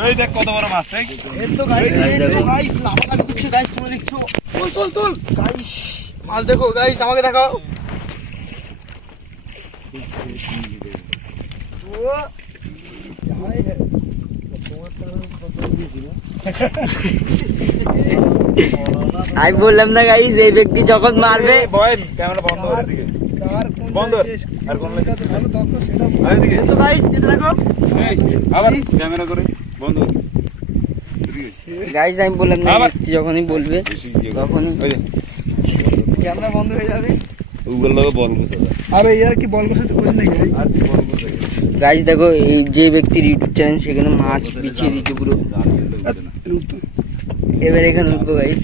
এই দেখ কত বড় মাছ এই। তো গাইস এই তো গাইস করছে গাইস তোমরা দেখছ। তুল তুল তুল। গাইস মাছ দেখো গাইস আমাকে দেখাও। আমি বললাম না গাইস এই ব্যক্তি যখন মারবে বয়েন ক্যামেরা বন্ধ করে দিকে। বন্ধ কর। আর কোন লাগে আবার ক্যামেরা করে। বন্ধ। আমি বললাম না যখনই বলবে। তখনই। ক্যামেরা বন্ধ হয়ে যাবে। গাইস দেখো এই যে ব্যক্তির ইউটিউব চ্যানেল সেখানে মাছ বিছিয়ে দিচ্ছে পুরো। এবার এখানে উঠবো গাইস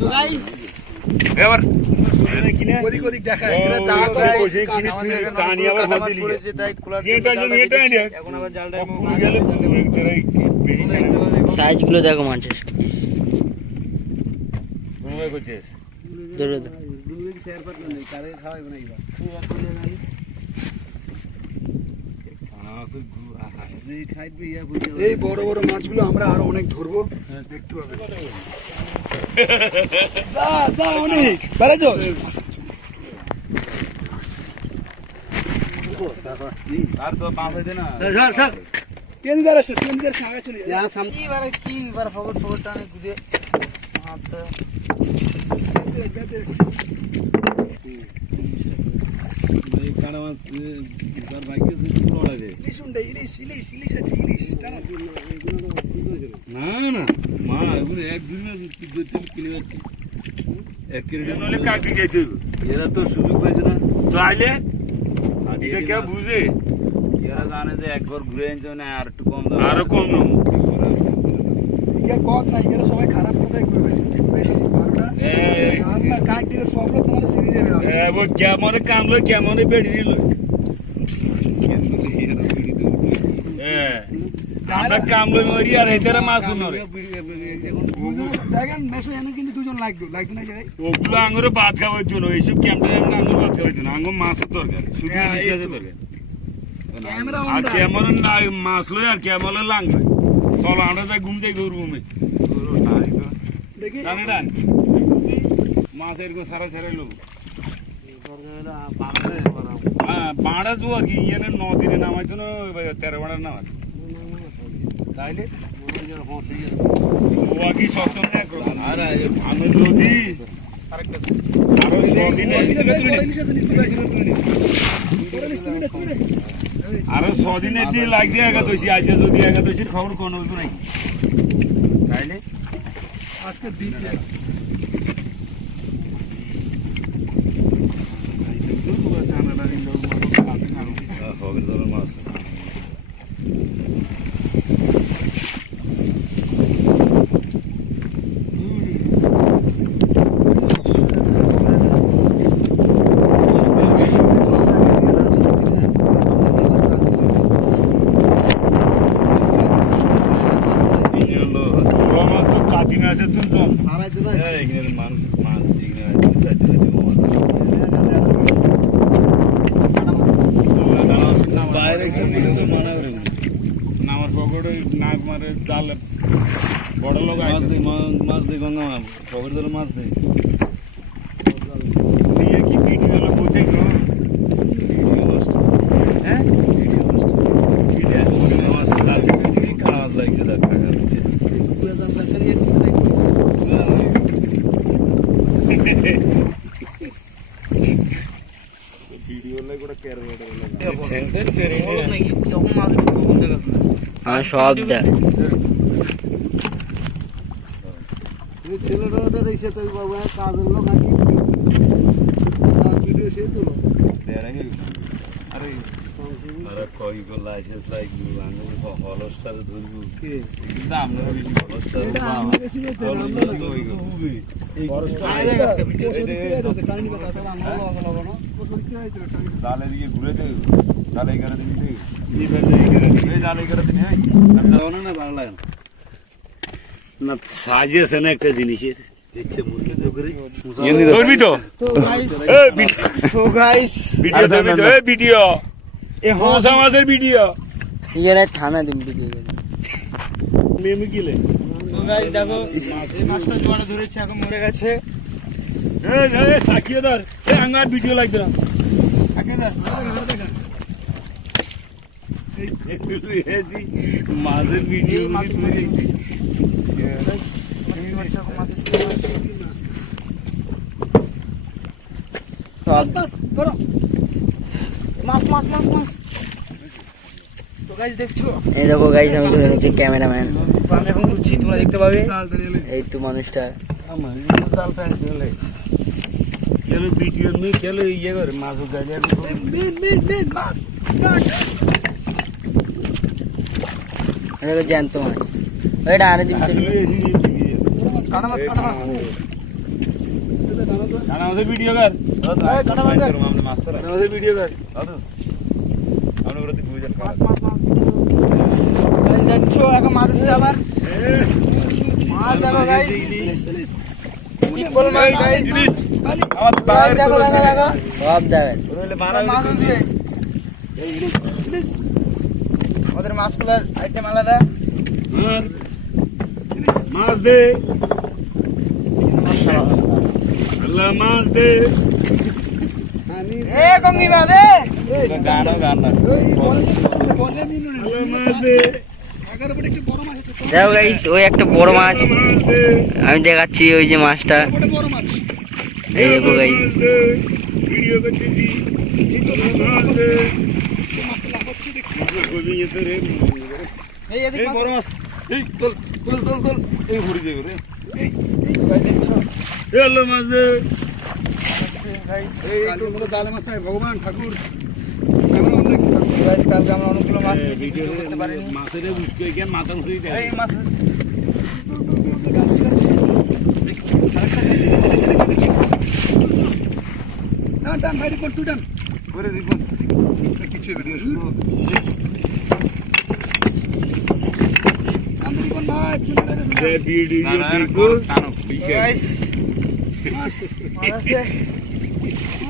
তো এবার। ওদিক ওদিক এরা তুই, নিয়ে এখন আবার জালটা গেলে। সাইজগুলো দেখো কোনোভাবে করছিস? এই বড় বড় মাছগুলো আমরা আরও অনেক ধরবো। দেখতে পাবে। যা যা অনেক বেড়েছো আর তো পাঁচ বেঁধে না। দাঁড়াস কেন দাঁড়াস আগে চলে যা এবারে কি এবার ফকট ফকট টানে এই কানা মাছ, যার ভাগ্যে আছে, পুরো ওড়াই দেয়। ইলিশ উন্ডে ইলিশ ইলিশ ইলিশ আছে ইলিশ। জানো না না মা এগুলো এক দুই মাস দুই তিন কিনে যাচ্ছি। এক কিলো এরা তো সুযোগ পাইছে না। তো আইলে এটা কে বুঝে? এরা জানে যে একবার ঘুরে আনছে মানে আর একটু কম দাম। আরও কম দাম। ইয়া নাই এরা সবাই খারাপ কথাই করবে কাক দিলে সব লোক যাবে কেমন কামলো কেমন বেড়ে নিল? আমরা কামলো মরি আর এটারে মাছ নরে দেখেন মেশো এনে কিন্তু দুজন লাগবে লাগবে না জায়গায় ওগুলো আঙুরে ভাত খাওয়ার জন্য এইসব ক্যাম্পটা যেমন আঙুর ভাত খাওয়ার জন্য আঙুর মাছের দরকার শুধু হ্যাঁ, মাছের তো। দরকার। আর কেমন মাছ লই আর কেমন লাগবে চলো আমরা যাই ঘুম যাই গরু ঘুমে দেখি। জানে ডান মাছ এরকম সারা সারা লোক হ্যাঁ বাড়া আর কি ইয়ে ন দিনে নামাইতো না তেরো বাড়ার নামাই তাইলে? ও আর কি একরকম। আর আমি যদি আরও ছদিনে। আরও ছদিনের দিয়ে লাগছে একাদশী আজকে যদি একাদশীর খবর কোন নাকি? তাইলে? আজকে দ্বিতীয়। হবে ধরো মাছ মাছ তো কাতি মাছের দুজন এখানে মানুষ মাছ এখানে চারটে বাইরে নামার মারে জালে বড় লোক মাছ দিই মাছ দিই গঙ্গা মাছ পকেট ধরে মাছ দিই নিয়ে কি ভিডিও হ্যাঁ? লাগে কেয়ার হ্যাঁ সব দেখ না, আমরা হলস্টার তো ওই গো জালে ঘুরে দে জালে করে দিবি এই করে না ভালো লাগে না। সাজিয়েছে না একটা জিনিসের ভিডিও। ইয়ারা থানা দিন ভিডিও। মেমে গিলে তো গাইস দেখো এই মাছটা জোয়ারে ধরেছে এখন মরে গেছে। এই এই তাকিয়ে ধর। এই আঙ্গার ভিডিও লাগবে না তাকিয়ে ধর মাছের ভিডিও মাছ তুই দেখছিস এই মাছটা এখন মাছের সব মাছ মাছ মাছ মাছ তো গাইস দেখছ এই দেখো গাইস আমি ধরে নিচ্ছি ক্যামেরাম্যান আমি এখন ঘুরছি তোমরা দেখতে পাবে এই তো মানুষটা ভিডিও নেই কেন ইয়ে করে মাছ গাড়ি এই দেখো জ্যান্ত মাছ। ওইটা আরে দিন কাটা মাছ কাটা মাছ আমাদের ভিডিও কর। এই, কাটা মাছ দেখ। আমাদের ভিডিও কর মাছ মাছ মাছ। গাইস দেখছ এখন মাছ আবার। মাছ দেখো গাইস কি মাছ গাইস গাইস দেখো দেখো দেখো। সব দেখেন। মাছ আছে মাছগুলোর আইটেম আলাদা। মাছ দে। আল্লাহ মাছ দে। এ কঙ্গি বাদে আল্লাহ মাছ দে। দেখো গাইস ওই একটা বড় মাছ। আমি দেখাচ্ছি ওই যে মাছটা। এই দেখো গাইস ভিডিও করতেছি। ভগবান ঠাকুর কালকে আমরা অনেকগুলো মাছ করতে পারিনি মাছের বুঝতে গিয়ে মাথা ঘুরে দেয় এই মাছ করে রিপন কিছু ভিডিও শুরু যে ভিডিও দেখো গাইস মাছ আছে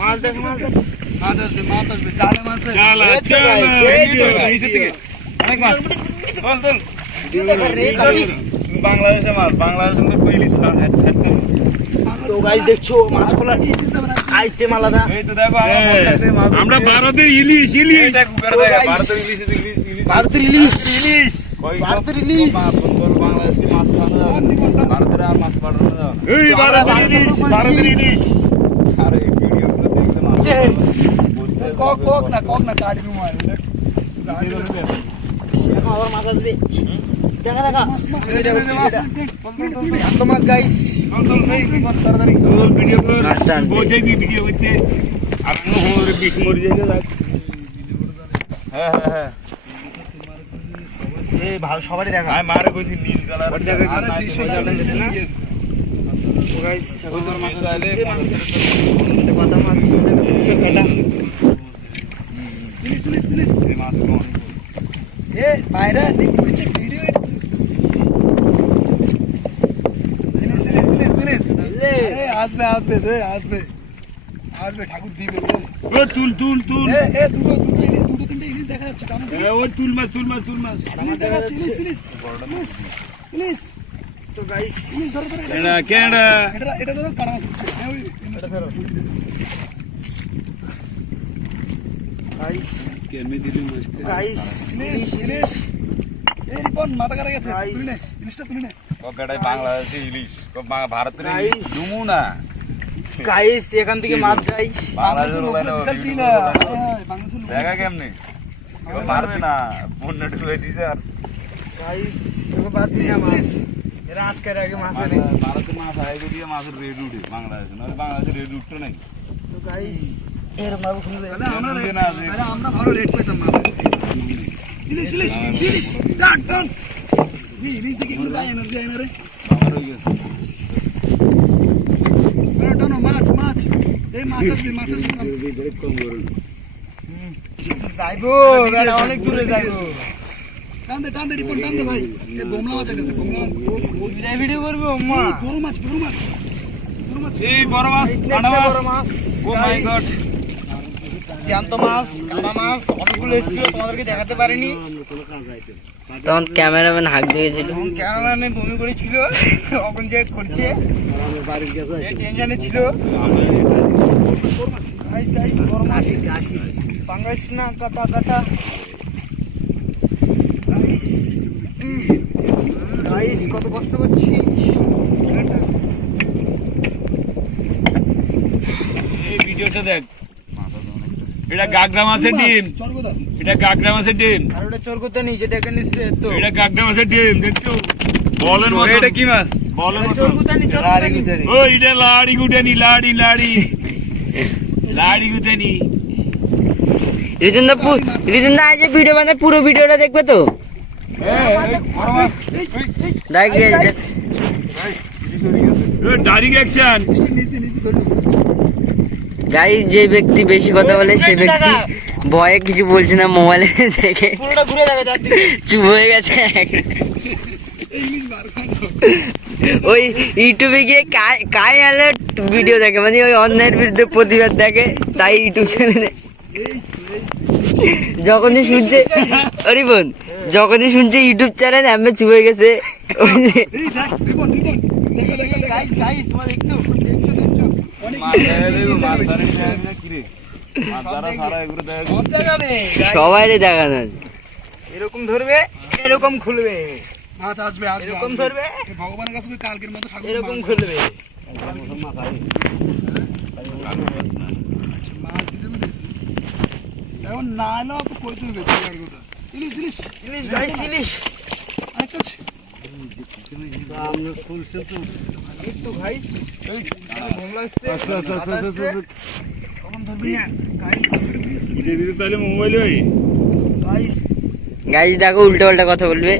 মাছ দেখ মাছ দেখ মাছ আসবে মাছ আসবে চালে মাছ আছে। চালা এই তো চালা guys, এই তো guys। নিচে থেকে অনেক মাছ চল চল এই দেখো রে, গাড়ি। বাংলাদেশে মাছ বাংলাদেশের মধ্যে কইলি তো গাইস দেখছো মাছগুলো আইটেম আলাদা। এই তো দেখো আমরা ভারতের ইলিশ ইলিশ। ভারতের ইলিশ ইলিশ ভারতের ইলিশ। ইলিশ। ভারতের ইলিশ। বাংলাদেশ কি মাছ খাওয়া যাবে। ভারতের আর মাছ পাঠানো যাবে। এই ভারতের ইলিশ ভারতের ইলিশ। আরে ভিডিও দেখলে মাছ কক কক না কক না বিষ মরে হ্যাঁ হ্যাঁ হ্যাঁ সবারই দেখা মারে কইছি নীল কালার এখন মাছ আইলে এটা পাতা মাছ সে কাটা মাছ এ বাইরে নিচে ভিডিও। আসবে আসবে দে আসবে। আসবে ঠাকুর দিবে ও তুল তুল তুল। এ এ দুটো দুটো ইলিশ দুটো তিনটে ইলিশ দেখা যাচ্ছে কেমন এ, তুল মাছ তুল মাছ তুল মাছ। ইলিশ দেখা যাচ্ছে ইলিশ ইলিশ ইলিশ ইলিশ। তো গাইস ইলিশ ধরো ধরো এটা কেডা এটা এটা ধরো। এটা গাইস কেমনে দিলি মাছটা গাইস ইলিশ ইলিশ এই রিপন মাথা কাটা গেছে। তুলি নে ইলিশটা তুলি নে। ককাটাই বাংলাদেশে ইলিশ। ভারতের. না গাইস এখান থেকে মাছ যাই। বাংলাদেশের না, না। লোক দেখা কেমনে? কেউ না। পণ্য ঢুকে দিছে আর। গাইস বাদ দিয়ে মাছ। এরা আটকে রাখে মাছ বাংলা- ভারতে মাছ আগে দিয়ে মাছের রেড উঠে বাংলাদেশে। নয় বাংলাদেশে রেড উঠতো নাকি? তো গাইস আমরা ভালো রেট পেতাম মাছ ইলিশ ইলিশ ইলিশ টান টান ইলিশ দেখি কিন্তু তাই এনার্জি রে। গেছে টানো টানো মাছ মাছ। এই মাছ আসবে মাছ আসবে। যাইবো অনেক দূরে যাইবো। টান দে টান রিপন টান ভাই। এই বোমলা মাছ আছে বোমলা মাছ। ভিডিও করব আম্মা বড় মাছ বড় মাছ। বড় মাছ এই বড় মাছ। বড় মাছ। মাছ ও মাই গড জ্যান্ত মাছ কাটা মাছ অনেকগুলো এসেছিল তোমাদেরকে দেখাতে পারিনি। তখন ক্যামেরাম্যান হাঁক দিয়েছিল ক্যামেরাম্যানে বমি করেছিল অখন যে করছে টেনশনে ছিল। পাঙ্গাস না কাটা কাটা। গাইস কত কষ্ট করছি। এই ভিডিওটা দেখ। এটা গাগরা মাছের ডিম। এটা গাগরা মাছের ডিম। আর ওটা চোর করতে নেই যেটা এখানে এসছে তো। এটা গাগরা মাছের ডিম দেখছ? বলের মতো এটা কি মাছ? বলের মতো চোর করতে নেই চোর করতে ও এটা লাড়ি গুটেনি লাড়ি লাড়ি। লাড়ি গুটেনি রিতন দা পু- রিতন আজ ভিডিও বানায় পুরো ভিডিওটা দেখবে তো? দেখ ডাইরেক্ট অ্যাকশন গাই যে ব্যক্তি বেশি কথা বলে সে ব্যক্তি ভয়ে কিছু বলছে না মোবাইলে দেখে চুপ হয়ে গেছে ওই ইউটিউবে গিয়ে কাই- আলে ভিডিও দেখে মানে ওই অন্যায়ের বিরুদ্ধে প্রতিবাদ দেখে তাই ইউটিউব চ্যানেলে যখনই শুনছে আরে বোন যখনই শুনছে ইউটিউব চ্যানেল আমি চুপ হয়ে গেছে ওই যে সবাইরে দেখা না এরকম ধরবে এরকম খুলবে। আচ্ছা, মাছ আসবে এরকম ধরবে। ভগবানের কাছে কালকের মতো এরকম খুলবে। এখন না এলো তো কই তুই ইলিশ ইলিশ। ইলিশ আচ্ছা।, আচ্ছা। গাইজ দেখো, উল্টো পাল্টা কথা বলবে।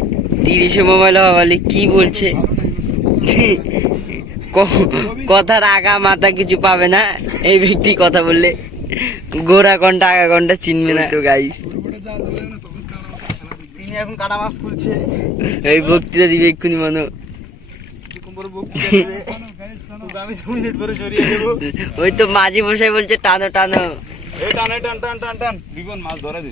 তিরিশে মোবাইল হওয়া বলে কি বলছে? কথার আগা মাথা কিছু পাবে না। এই ব্যক্তি কথা বললে। গোড়া কন্টা আগা কন্টা চিনবে না। তো গাইস এখন কাটা মাছ খুলছে। এই বক্তৃতা দিবে এক্ষুনি মানো। ওই তো মাঝি বসাই বলছে টানো টানো। টানে টান টান টান টান। বিপন মাছ ধরে দে।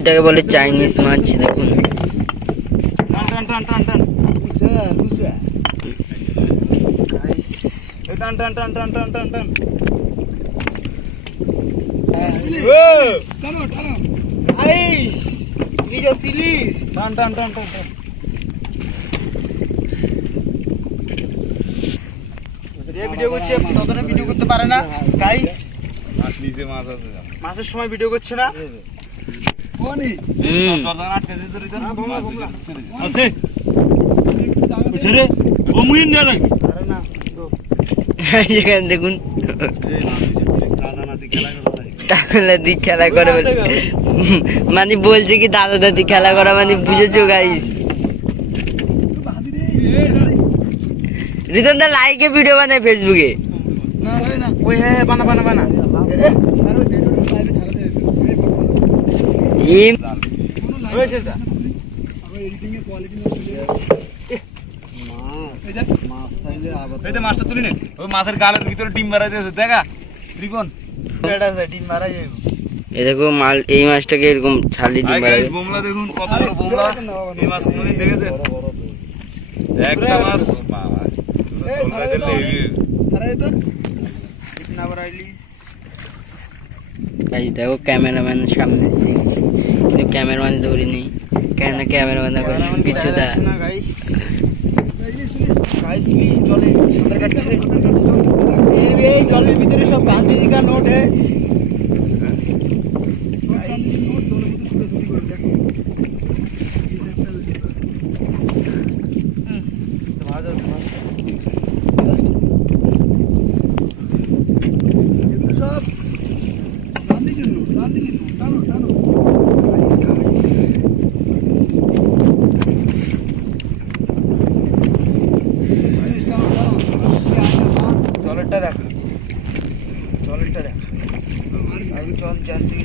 এটাকে বলে চাইনিজ মাছ দেখুন। টান টান টান টান টান। টান টান টান টান টান টান টান টানো টানো গাইস ইলিশ ইলিশ টান টান টান টান টান যে ভিডিও করছে ততটা ভিডিও করতে পারে না গাইস মাছ নিচে মাছ আছে মাছের সময় ভিডিও করছে না কোনি দরজা আটকে দিতে। আছে ছেড়ে ও মুইন এখানে দেখুন। তাহলে খেলা করে মানে বলছে কি দাদা দাদি খেলা করা মানে বুঝেছ গাইস রিতন দা লাইকে ভিডিও বানায় ফেসবুকে হ্যাঁ বানা বানা বানা আরে ভিডিওটা লাইভে ছাড়া দে ইম কোনো লাইভ হয়েছে তা আবার এডিটিং এর কোয়ালিটি না চলে এই দেখ এই তো মাছটা তুলি নে। ওই মাছের গালের ভিতরে ডিম দিয়েছে দেখা। রিপন এটা আছে ডিম মারা যাবে এ দেখো মাল এই মাছটাকে এরকম ছালি ডিম বোমলা দেখুন কত বড় বোমলা। এই মাছ কোনদিন দেখেছেন? একটা মাছ। বাবা এই, ছাড়া দে তো। ছাড়া যেত না বড় গাইস দেখো ক্যামেরাম্যান সামনে এসছে। কিন্তু ক্যামেরাম্যান ধরিনি। কেন ক্যামেরাম্যান গাইস ইলিশ গাইস ইলিশ জলে সাঁতার কাটছে। এই জলের ভিতরে সব গান্ধী জিকা নোট হে সব গান্ধী জন্য গান্ধী জন্য টানো টানো জলেরটা দেখ জলেরটা দেখ আমি জল জানতে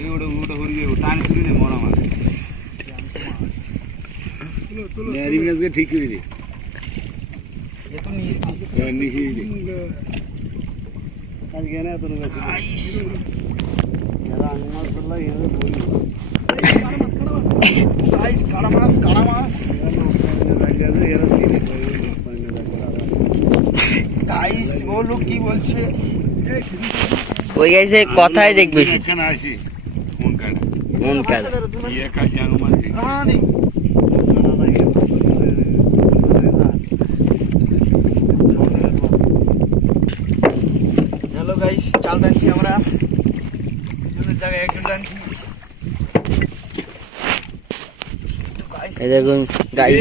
এই ওটা ওটা হরি যাবে টানি তুলি নে মরা মাছ নেয়ারি মাছকে ঠিক করে দে একটু নিয়ে হ্যাঁ, নিচে দে আজকে না এত নৌকা ছিল এরা আঙ্গাস করলা এরা বই গাইস কাড়া মাছ কাড়া মাছ গাইস ও লোক কি বলছে? ওই গাইছে কথাই দেখবে। এখানে আসি কোন কাটা ইয়ে কাজ মাছ দেখি হ্যাঁ নি হ্যালো গাইস চাল টানছি আমরা পিছনের জায়গায় একজন টানছি দেখুন গাইস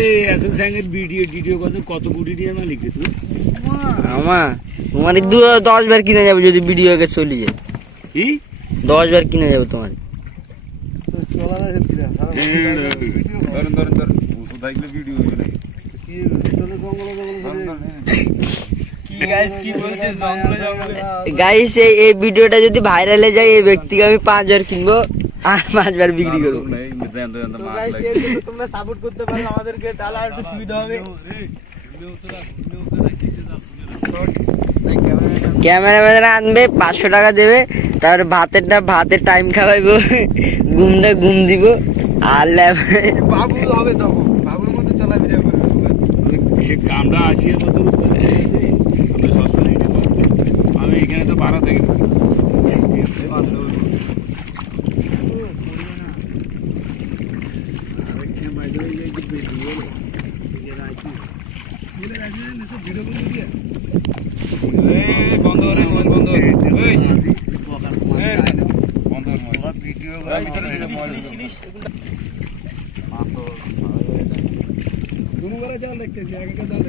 সঙ্গে ভিডিও ভিডিও কত কত কোটি দিয়ে লিখে তুই? আমা তোমার দু দশ বার কিনে যাবে যদি ভিডিও কে চলে যায়। কি? দশ বার কিনে যাবে তোমার। গাইস কি বলছে? জঙ্গলে জঙ্গলে। গাইস এই ভিডিওটা যদি ভাইরালে যায় এই ব্যক্তিকে আমি পাঁচ বার কিনবো। আর পাঁচবার বিক্রি করব। তোমরা সাপোর্ট করতে পারো আমাদেরকে তাহলে আর একটু সুবিধা হবে। ক্যামেরাম্যানরা আনবে পাঁচশো টাকা দেবে তার ভাতেরটা ভাতের টাইম খাওয়াইবো ঘুমটা ঘুম দিব আর ল্যাব বাবু হবে তখন বাবুর মতো চলাফেরা করবে কামটা আসি মতো আমরা সবসময় এটা করব। আমি এখানে তো বারো থেকে বন্ধ করে বন্ধ করে এই, বন্ধ করে ভিডিও কোনো জাল দেখতেছি এক